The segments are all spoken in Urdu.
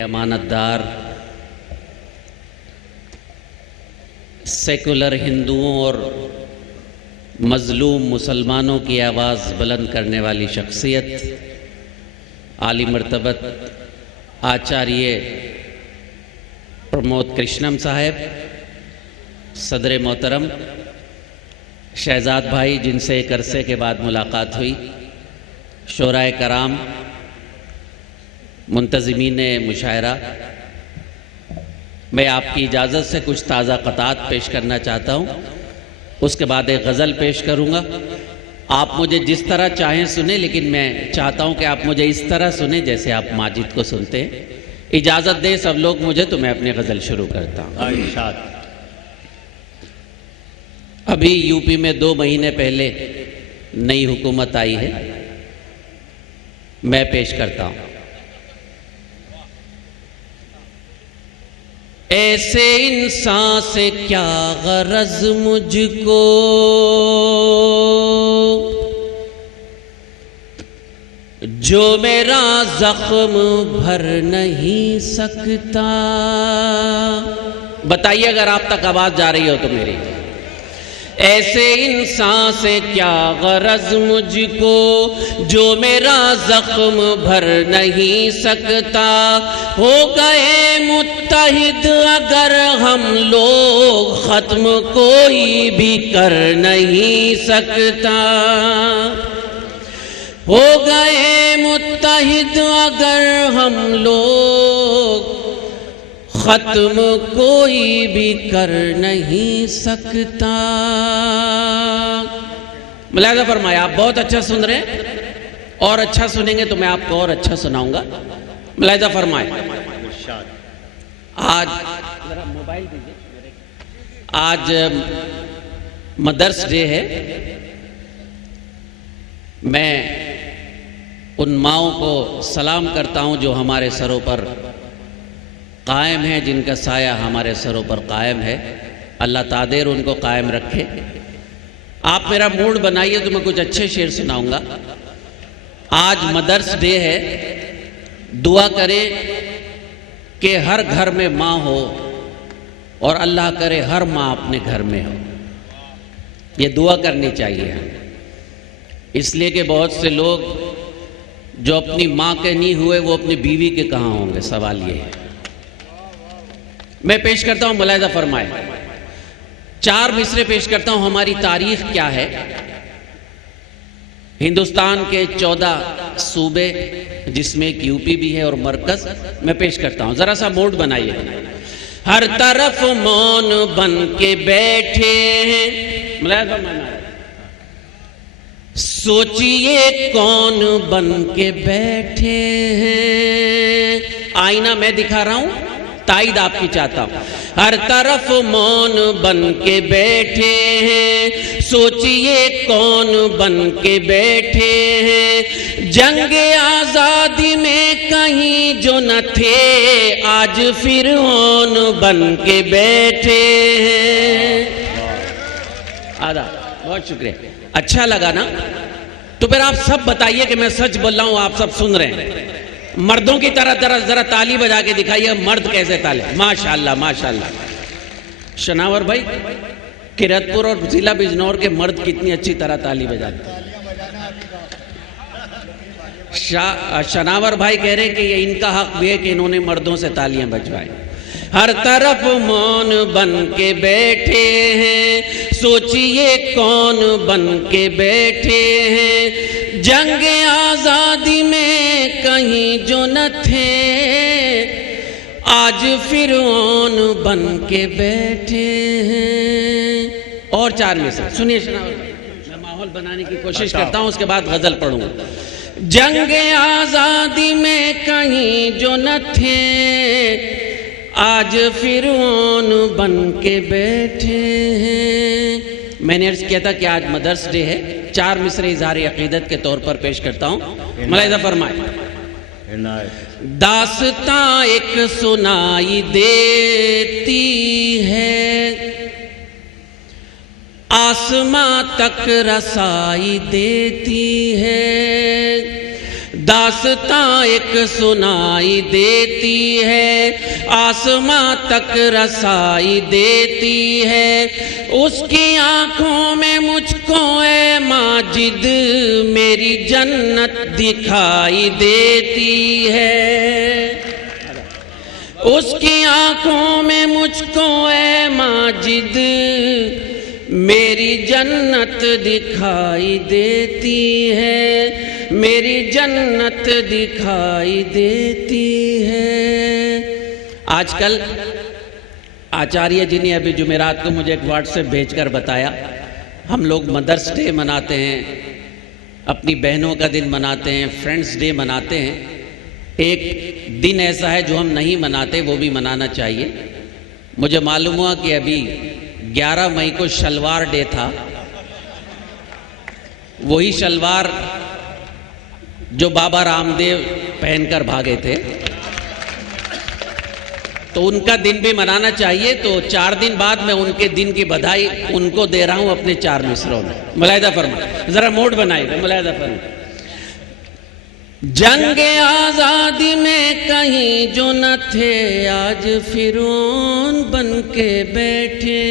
امانت دار سیکولر ہندوؤں اور مظلوم مسلمانوں کی آواز بلند کرنے والی شخصیت عالی مرتبت آچاریہ پرمود کرشنم صاحب، صدر محترم شہزاد بھائی جن سے ایک عرصے کے بعد ملاقات ہوئی، شورائے کرام، منتظمین مشاعرہ، میں آپ کی اجازت سے کچھ تازہ قطعات پیش کرنا چاہتا ہوں، اس کے بعد ایک غزل پیش کروں گا۔ آپ مجھے جس طرح چاہیں سنیں، لیکن میں چاہتا ہوں کہ آپ مجھے اس طرح سنیں جیسے آپ ماجد کو سنتے ہیں۔ اجازت دیں سب لوگ مجھے تو میں اپنی غزل شروع کرتا ہوں۔ ابھی یو پی میں 2 مہینے پہلے نئی حکومت آئی ہے، میں پیش کرتا ہوں۔ ایسے انسان سے کیا غرض مجھ کو، جو میرا زخم بھر نہیں سکتا۔ بتائیے اگر آپ تک آواز جا رہی ہو تو میری۔ ایسے انسان سے کیا غرض مجھ کو، جو میرا زخم بھر نہیں سکتا۔ ہو گئے متحد اگر ہم لوگ، ختم کوئی بھی کر نہیں سکتا۔ ہو گئے متحد اگر ہم لوگ، ختم کوئی بھی کر نہیں سکتا۔ ملاحظہ فرمایا، آپ بہت اچھا سن رہے ہیں، اور اچھا سنیں گے تو میں آپ کو اور اچھا سناؤں گا۔ ملاحظہ فرمائے، آج مدرس ڈے ہے۔ میں ان ماؤں کو سلام کرتا ہوں جو ہمارے سروں پر قائم ہے، جن کا سایہ ہمارے سروں پر قائم ہے۔ اللہ تعالیٰ ان کو قائم رکھے۔ آپ میرا موڈ بنائیے تو میں کچھ اچھے شعر سناؤں گا۔ آج مدرس ڈے ہے، دعا کریں کہ ہر گھر میں ماں ہو، اور اللہ کرے ہر ماں اپنے گھر میں ہو۔ یہ دعا کرنی چاہیے، اس لیے کہ بہت سے لوگ جو اپنی ماں کے نہیں ہوئے وہ اپنی بیوی کے کہاں ہوں گے، سوال یہ ہے۔ میں پیش کرتا ہوں، ملاحظہ فرمائے، 4 مصرے پیش کرتا ہوں۔ ہماری تاریخ کیا ہے؟ ہندوستان کے 14 صوبے، جس میں ایک یو پی بھی ہے اور مرکز، میں پیش کرتا ہوں، ذرا سا موڈ بنائیے۔ ہر طرف مون بن کے بیٹھے ہیں، ملاحظہ فرمائے، سوچئے کون بن کے بیٹھے ہیں۔ آئینہ میں دکھا رہا ہوں، تائید آپ کی چاہتا ہوں۔ ہر طرف مون بن کے بیٹھے ہیں، سوچئے کون بن کے بیٹھے ہیں۔ جنگ آزادی میں کہیں جو نہ تھے، آج فرعون بن کے بیٹھے ہیں۔ بہت شکریہ، اچھا لگا نا؟ تو پھر آپ سب بتائیے کہ میں سچ بول رہا ہوں، آپ سب سن رہے ہیں۔ مردوں کی طرح ذرا تالی بجا کے دکھائیے، مرد کیسے تالے؟ ماشاءاللہ ماشاءاللہ۔ شناور بھائی، کرت پور اور ضلع بجنور کے مرد کتنی اچھی طرح تالی بجاتے ہیں۔ شناور بھائی کہہ رہے کہ یہ ان کا حق بھی ہے کہ انہوں نے مردوں سے تالیاں بجوائیں۔ ہر طرف مون بن کے بیٹھے ہیں، سوچئے کون بن کے بیٹھے ہیں۔ جنگ آزادی میں کہیں جو نہ تھے، آج فرعون بن کے بیٹھے ہیں۔ اور 4 میں سے سنیے شناور، میں ماحول بنانے کی کوشش کرتا ہوں، اس کے بعد غزل پڑھوں گا۔ جنگ آزادی میں کہیں جو نہ تھے، آج فرعون بن کے بیٹھے ہیں۔ میں نے عرض کیا تھا کہ آج مدرس ڈے ہے، 4 مصرے اظہار عقیدت کے طور پر پیش کرتا ہوں، ملاحظہ فرمائے۔ داستاں ایک سنائی دیتی ہے، آسماں تک رسائی دیتی ہے۔ داستاں ایک سنائی دیتی ہے، آسماں تک رسائی دیتی ہے، اس کی آنکھوں میں مجھ کو اے ماجد میری جنت دکھائی دیتی ہے، اس کی آنکھوں میں مجھ کو اے ماجد میری جنت دکھائی دیتی ہے، میری جنت دکھائی دیتی ہے۔ آج کل آچاریہ جی نے ابھی جمعرات کو مجھے ایک واٹس ایپ بھیج کر بتایا، ہم لوگ مدرس ڈے مناتے ہیں، اپنی بہنوں کا دن مناتے ہیں، فرینڈس ڈے مناتے ہیں، ایک دن ایسا ہے جو ہم نہیں مناتے، وہ بھی منانا چاہیے۔ مجھے معلوم ہوا کہ ابھی 11 مئی کو شلوار ڈے تھا، وہی شلوار جو بابا رام دیو پہن کر بھاگے تھے، تو ان کا دن بھی منانا چاہیے۔ تو 4 دن بعد میں ان کے دن کی بدھائی ان کو دے رہا ہوں اپنے 4 مصروں میں، ملاحظہ فرمائیں، ذرا موڈ بنائیے گا، ملاحظہ فرمائیں۔ جنگ آزادی میں کہیں جو نہ تھے آج فرعون بن کے بیٹھے،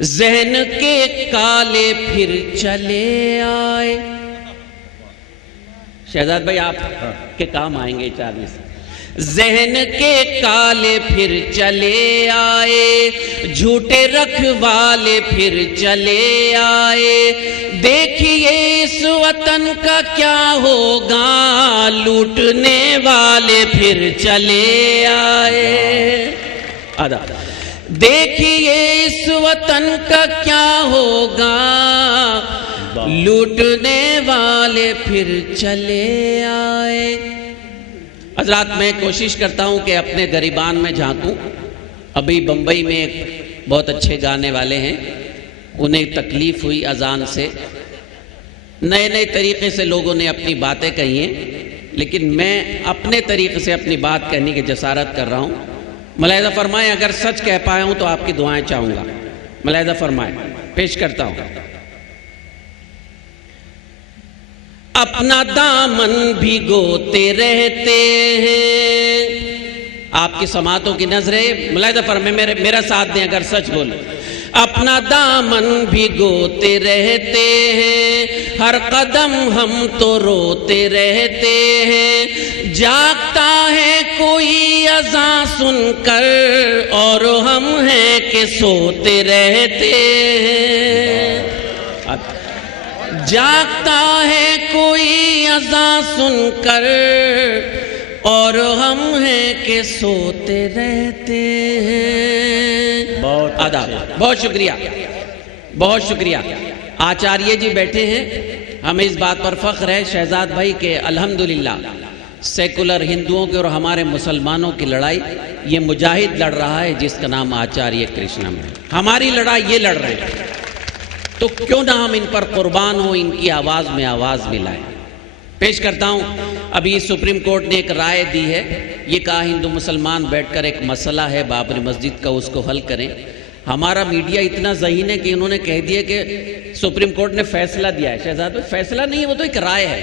ذہن کے کالے پھر چلے آئے۔ شہزاد بھائی آپ کے کام آئیں گے 4 میں سے۔ ذہن کے کالے پھر چلے آئے، جھوٹے رکھوالے پھر چلے آئے، دیکھیے اس وطن کا کیا ہوگا، لوٹنے والے پھر چلے آئے۔ دیکھیے اس وطن کا کیا ہوگا، لوٹنے والے پھر چلے آئے۔ حضرات میں کوشش کرتا ہوں کہ اپنے گریبان میں جھانکوں۔ ابھی بمبئی میں ایک بہت اچھے گانے والے ہیں، انہیں تکلیف ہوئی اذان سے، نئے نئے طریقے سے لوگوں نے اپنی باتیں کہی ہیں، لیکن میں اپنے طریقے سے اپنی بات کہنے کی جسارت کر رہا ہوں۔ ملاحظہ فرمائیں، اگر سچ کہہ پایا ہوں تو آپ کی دعائیں چاہوں گا۔ ملاحظہ فرمائیں، پیش کرتا ہوں۔ اپنا دامن بھگوتے رہتے ہیں، آپ کی سماعتوں کی نظریں ملاحظہ فرمائیں، میرا ساتھ دیں اگر سچ بولیں۔ اپنا دامن بھگوتے رہتے ہیں، ہر قدم ہم تو روتے رہتے ہیں، جاگتا ہے کوئی اذان سن کر اور ہم ہیں کہ سوتے رہتے ہیں، جاگتا ہے کوئی اذان سن کر اور ہم ہیں کہ سوتے رہتے ہیں۔ بہت شکریہ، بہت شکریہ۔ آچاریہ جی بیٹھے ہیں، ہمیں اس بات پر فخر ہے شہزاد بھائی کہ الحمدللہ سیکولر ہندوؤں کے اور ہمارے مسلمانوں کی لڑائی یہ مجاہد لڑ رہا ہے جس کا نام آچاریہ کرشنم ہے۔ ہماری لڑائی یہ لڑ رہے ہیں، تو کیوں نہ ہم ان پر قربان ہوں، ان کی آواز میں آواز ملائیں۔ پیش کرتا ہوں، ابھی سپریم کورٹ نے ایک رائے دی ہے، یہ کہا ہندو مسلمان بیٹھ کر ایک مسئلہ ہے بابری مسجد کا، اس کو حل کریں۔ ہمارا میڈیا اتنا ذہین ہے کہ انہوں نے کہہ دیا کہ سپریم کورٹ نے فیصلہ دیا ہے۔ شہزاد بھائی فیصلہ نہیں ہے، وہ تو ایک رائے ہے،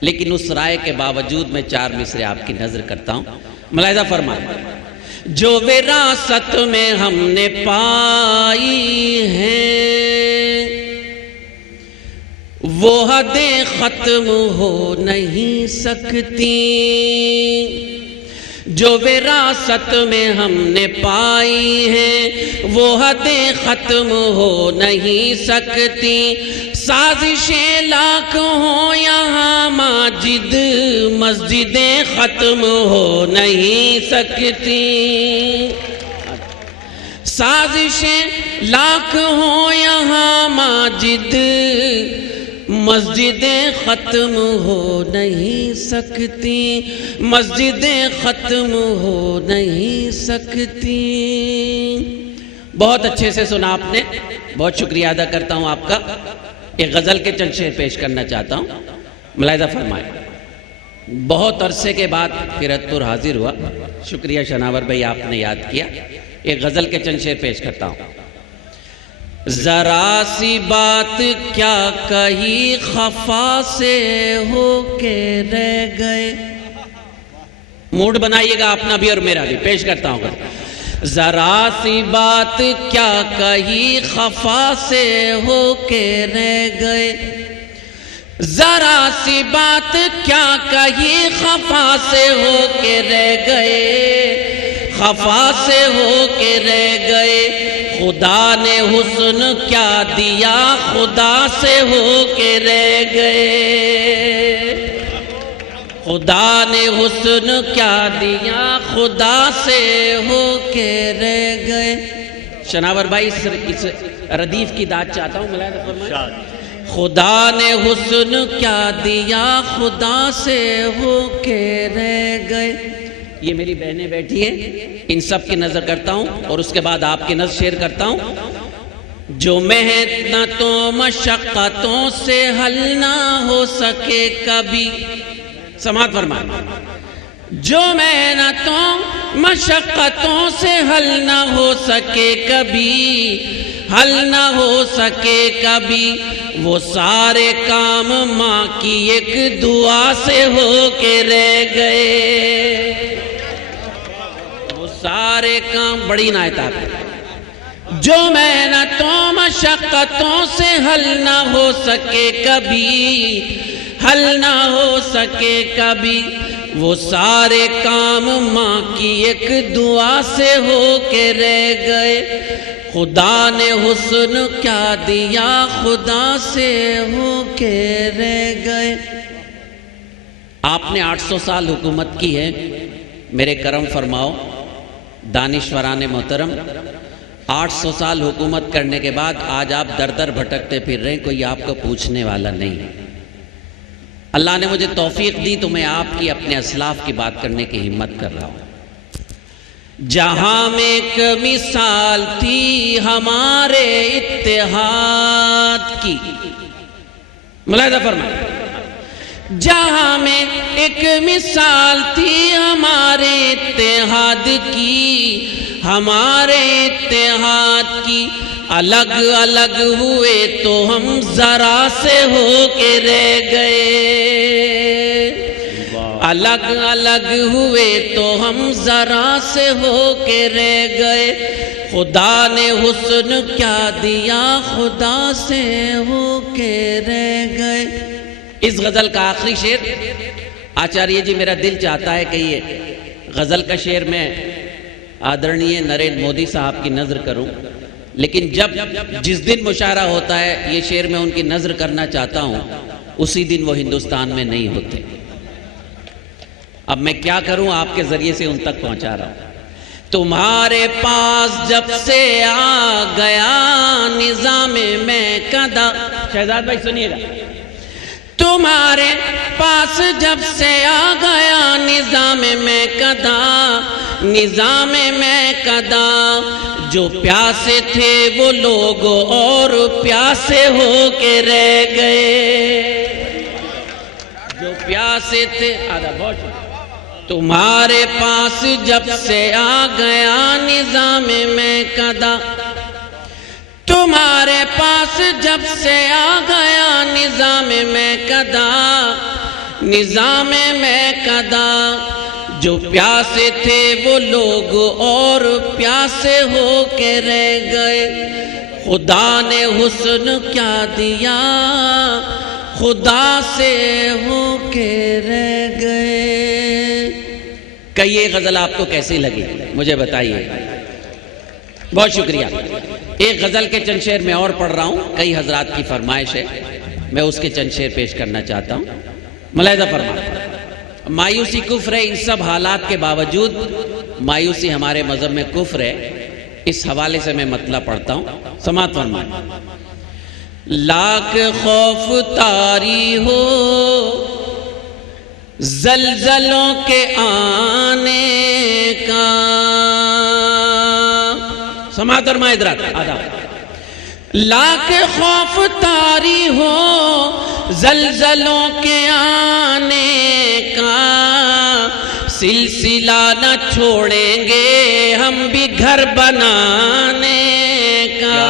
لیکن اس رائے کے باوجود میں 4 مصرے آپ کی نظر کرتا ہوں۔ ملاحظہ فرمائیں، جو وراثت میں ہم نے پائی ہیں وہ حدیں ختم ہو نہیں سکتی، جو وراثت میں ہم نے پائی ہیں وہ حدیں ختم ہو نہیں سکتی، سازشیں لاکھ ہوں یہاں ماجد مسجدیں ختم ہو نہیں سکتی، سازشیں لاکھ ہوں یہاں ماجد مسجدیں ختم ہو نہیں سکتی، مسجدیں ختم ہو نہیں سکتی۔ بہت اچھے سے سنا آپ نے، بہت شکریہ ادا کرتا ہوں آپ کا۔ ایک غزل کے چند شعر پیش کرنا چاہتا ہوں، ملاحظہ فرمائیں۔ بہت عرصے کے بعد پھر حاضر ہوا، شکریہ شناور بھائی آپ نے یاد کیا۔ ایک غزل کے چند شعر پیش کرتا ہوں۔ ذرا سی بات کیا کہی خفا سے ہو کے رہ گئے. موڈ بنائیے گا اپنا بھی اور میرا بھی. پیش کرتا ہوں. ذرا سی بات کیا کہی خفا سے ہو کے رہ گئے. ذرا سی بات کیا کہی خفا سے ہو کے رہ گئے. خفا سے ہو کے رہ گئے. خدا نے حسن کیا دیا خدا سے ہو کے رہ گئے. خدا نے حسن کیا دیا خدا سے ہو کے رہ گئے. شناور بھائی اس ردیف کی داد چاہتا ہوں. ملاحظہ فرمائیں. خدا نے حسن کیا دیا خدا سے ہو کے رہ گئے. یہ میری بہنیں بیٹھی ہیں, ان سب کی نظر کرتا ہوں اور اس کے بعد آپ کی نظر شیئر کرتا ہوں. جو محنتوں مشقتوں سے حل نہ ہو سکے کبھی. سماعت فرمائیں. جو محنتوں مشقتوں سے حل نہ ہو سکے کبھی, حل نہ ہو سکے کبھی, وہ سارے کام ماں کی ایک دعا سے ہو کے رہ گئے. وہ سارے کام بڑی نایت ہے. جو محنتوں مشقتوں سے حل نہ ہو سکے کبھی, حل نہ ہو سکے کبھی, وہ سارے کام ماں کی ایک دعا سے ہو کے رہ گئے. خدا نے حسن کیا دیا خدا سے ہو کے رہ گئے. آپ نے 800 سال حکومت کی ہے. میرے کرم فرماؤ دانشوران محترم, 800 سال حکومت کرنے کے بعد آج آپ در در بھٹکتے پھر رہے ہیں, کوئی آپ کو پوچھنے والا نہیں. اللہ نے مجھے توفیق دی تو میں آپ کی اپنے اسلاف کی بات کرنے کی ہمت کر رہا ہوں. جہاں میں ایک مثال تھی ہمارے اتحاد کی. ملاحظہ فرمائیں. جہاں میں ایک مثال تھی ہمارے اتحاد کی, ہمارے اتحاد کی, الگ الگ ہوئے تو ہم ذرا سے ہو کے رہ گئے. الگ الگ ہوئے تو ہم ذرا سے ہو کے رہ گئے. خدا نے حسن کیا دیا خدا سے ہو کے رہ گئے. اس غزل کا آخری شعر آچاریہ جی میرا دل چاہتا ہے کہ یہ غزل کا شعر میں آدرنیہ نریندر مودی صاحب کی نظر کروں, لیکن جس دن مشاعرہ ہوتا ہے یہ شعر میں ان کی نظر کرنا چاہتا ہوں, اسی دن وہ ہندوستان میں نہیں ہوتے. اب میں کیا کروں, آپ کے ذریعے سے ان تک پہنچا رہا ہوں. تمہارے پاس جب سے آ گیا نظام میں قدا. شہزاد بھائی سنیے گا. تمہارے پاس جب سے آ گیا نظام میں قدا, نظام میں قدا, جو پیاسے تھے وہ لوگ اور پیاسے ہو کے رہ گئے. جو پیاسے تھے تمہارے پاس جب سے آ گیا نظام میں قدا. تمہارے پاس جب سے آ گیا نظام میں قدا, نظام میں قدا, جو پیاسے تھے وہ لوگ اور پیاسے ہو کے رہ گئے. خدا نے حسن کیا دیا خدا سے ہو کے رہ گئے. کہ یہ غزل آپ کو کیسی لگی مجھے بتائیے. بہت شکریہ. ایک غزل کے چند شعر میں اور پڑھ رہا ہوں, کئی حضرات کی فرمائش ہے, میں اس کے چند شعر پیش کرنا چاہتا ہوں. ملاحظہ فرمائیں. مایوسی کفر ہے, ان سب حالات کے باوجود مایوسی ہمارے مذہب میں کفر ہے. اس حوالے سے میں مطلب پڑھتا ہوں, سماعت فرمائیں. لاکھ خوف طاری ہو زلزلوں کے آنے کا. سماعت فرمائیں ادھر آدھا. لاکھ خوف طاری ہو زلزلوں کے آنے کا, سلسلہ نہ چھوڑیں گے ہم بھی گھر بنانے کا.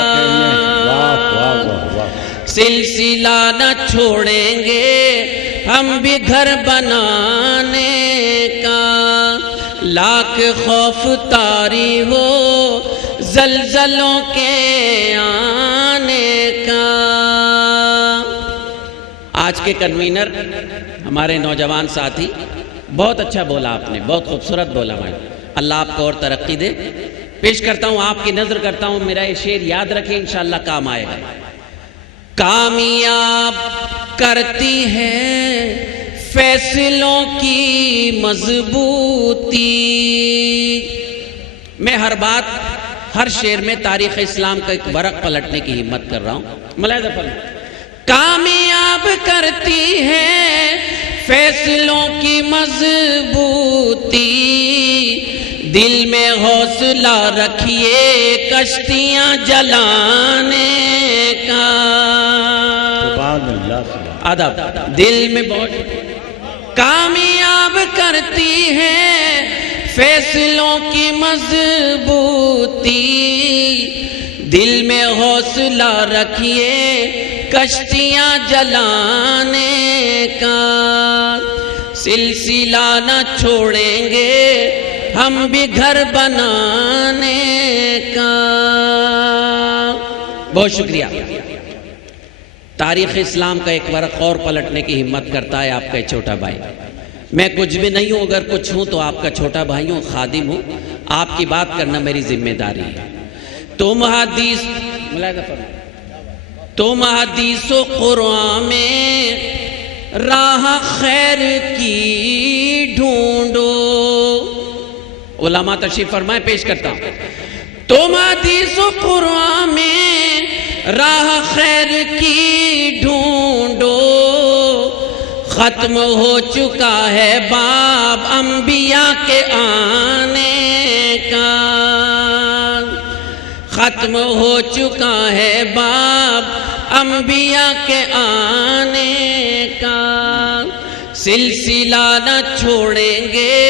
سلسلہ نہ چھوڑیں گے ہم بھی گھر بنانے کا، لاکھ خوف طاری ہو زلزلوں کے آنے کا۔ آج کے کنوینر ہمارے نوجوان ساتھی، بہت اچھا بولا آپ نے، بہت خوبصورت بولا بھائی، اللہ آپ کو اور ترقی دے۔ پیش کرتا ہوں، آپ کی نظر کرتا ہوں، میرا یہ شعر یاد رکھیں، انشاءاللہ کام آئے گا۔ کامیاب کرتی ہے فیصلوں کی مضبوطی۔ میں ہر بات، ہر شعر میں تاریخ اسلام کا ایک ورق پلٹنے کی ہمت کر رہا ہوں، ملاحظہ فرمائیں۔ کامیاب کرتی ہے فیصلوں کی مضبوطی، دل میں حوصلہ رکھیے کشتیاں جلانے کا۔ آداب، دل میں بہت کامیاب کرتی ہے فیصلوں کی مضبوطی، دل میں حوصلہ رکھیے کشتیاں جلانے کا، سلسلہ نہ چھوڑیں گے ہم بھی گھر بنانے کا۔ بہت شکریہ۔ تاریخ اسلام کا ایک ورق اور پلٹنے کی ہمت کرتا ہے آپ کا چھوٹا بھائی۔ میں کچھ بھی نہیں ہوں، اگر کچھ ہوں تو آپ کا چھوٹا بھائی ہوں، خادم ہوں، آپ کی بات کرنا میری ذمہ داری ہے۔ تم حدیث و قرآن میں راہ خیر کی ڈھونڈو۔ علماء تشریف فرمائے، پیش کرتا ہوں۔ تم حدیث و قرآن میں راہ خیر کی ڈھونڈو، ختم ہو چکا ہے باب انبیاء کے آنے کا، ختم ہو چکا ہے باب انبیاء کے آنے کا، سلسلہ نہ چھوڑیں گے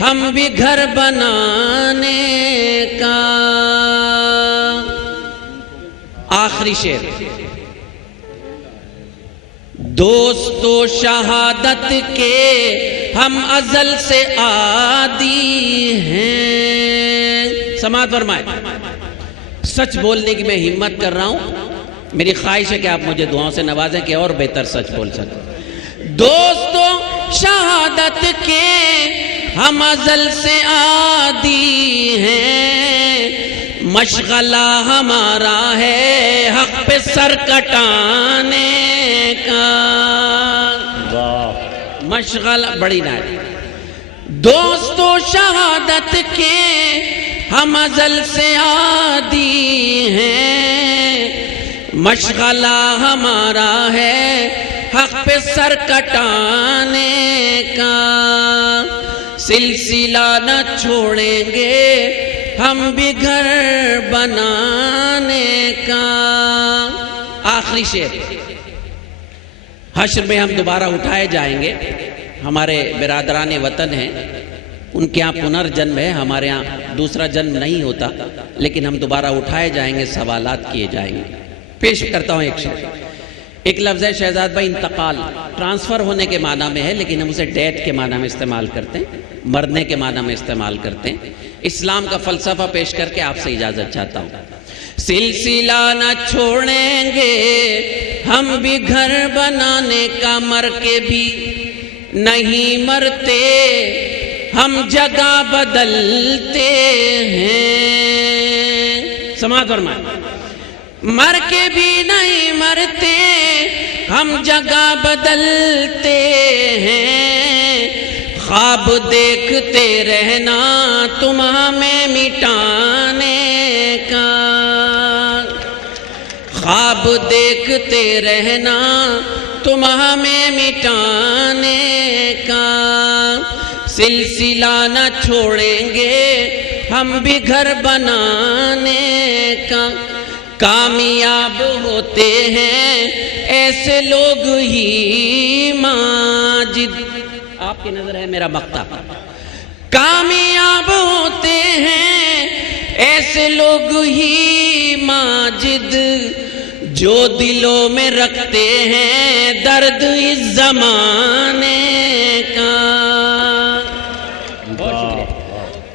ہم بھی گھر بنانے کا۔ آخری شعر۔ دوستو شہادت کے ہم ازل سے عادی ہیں۔ سماعت فرمائے۔ سچ بولنے کی میں ہمت کر رہا ہوں، میری خواہش ہے کہ آپ مجھے دعاؤں سے نوازیں کہ اور بہتر سچ بول سکیں۔ دوستو شہادت کے ہم ازل سے عادی ہیں، مشغلہ ہمارا ہے حق پہ سر کٹانے کا۔ مشغلہ بڑی نائٹ۔ دوستو شہادت کے ہم ازل سے عادی ہیں، مشغلہ ہمارا ہے حق پہ سر کٹانے کا، سلسلہ نہ چھوڑیں گے ہم بھی گھر بنانے کا۔ آخری شعر۔ حشر میں ہم دوبارہ اٹھائے جائیں گے، ہمارے برادران وطن ہیں، ان کے ہاں پنرجنم ہے، ہمارے ہاں دوسرا جنم نہیں ہوتا، لیکن ہم دوبارہ اٹھائے جائیں گے، سوالات کیے جائیں گے۔ پیش کرتا ہوں ایک شعر۔ ایک لفظ ہے شہزاد بھائی، انتقال، ٹرانسفر ہونے کے معنی میں ہے، لیکن ہم اسے ڈیتھ کے معنی میں استعمال کرتے ہیں، مرنے کے معنی میں استعمال کرتے ہیں۔ اسلام کا فلسفہ پیش کر کے آپ سے اجازت چاہتا ہوں۔ سلسلہ نہ چھوڑیں گے ہم بھی گھر بنانے کا، مر کے بھی نہیں مرتے ہم جگہ بدلتے ہیں۔ سماعت فرمائیں۔ مر کے بھی نہیں مرتے ہم جگہ بدلتے ہیں، خواب دیکھتے رہنا تم ہمیں مٹانے کا، خواب دیکھتے رہنا تم ہمیں مٹانے کا، سلسلہ نہ چھوڑیں گے ہم بھی گھر بنانے کا، کامیاب ہوتے ہیں ایسے لوگ ہی ماجد۔ آپ کی نظر ہے میرا مقطع۔ کامیاب ہوتے ہیں ایسے لوگ ہی ماجد، جو دلوں میں رکھتے ہیں درد اس زمانے کا،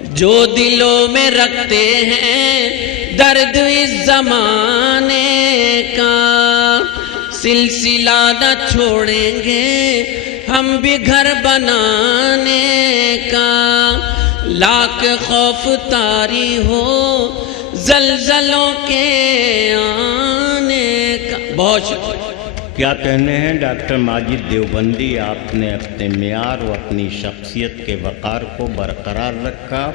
جو دلوں میں رکھتے ہیں درد اس زمانے کا، سلسلہ نہ چھوڑیں گے ہم بھی گھر بنانے کا، لاکھ خوف طاری ہو زلزلوں کے آنے کا۔ بہت شکریہ۔ کیا کہنے ہیں ڈاکٹر ماجد دیوبندی، آپ نے اپنے معیار و اپنی شخصیت کے وقار کو برقرار رکھا۔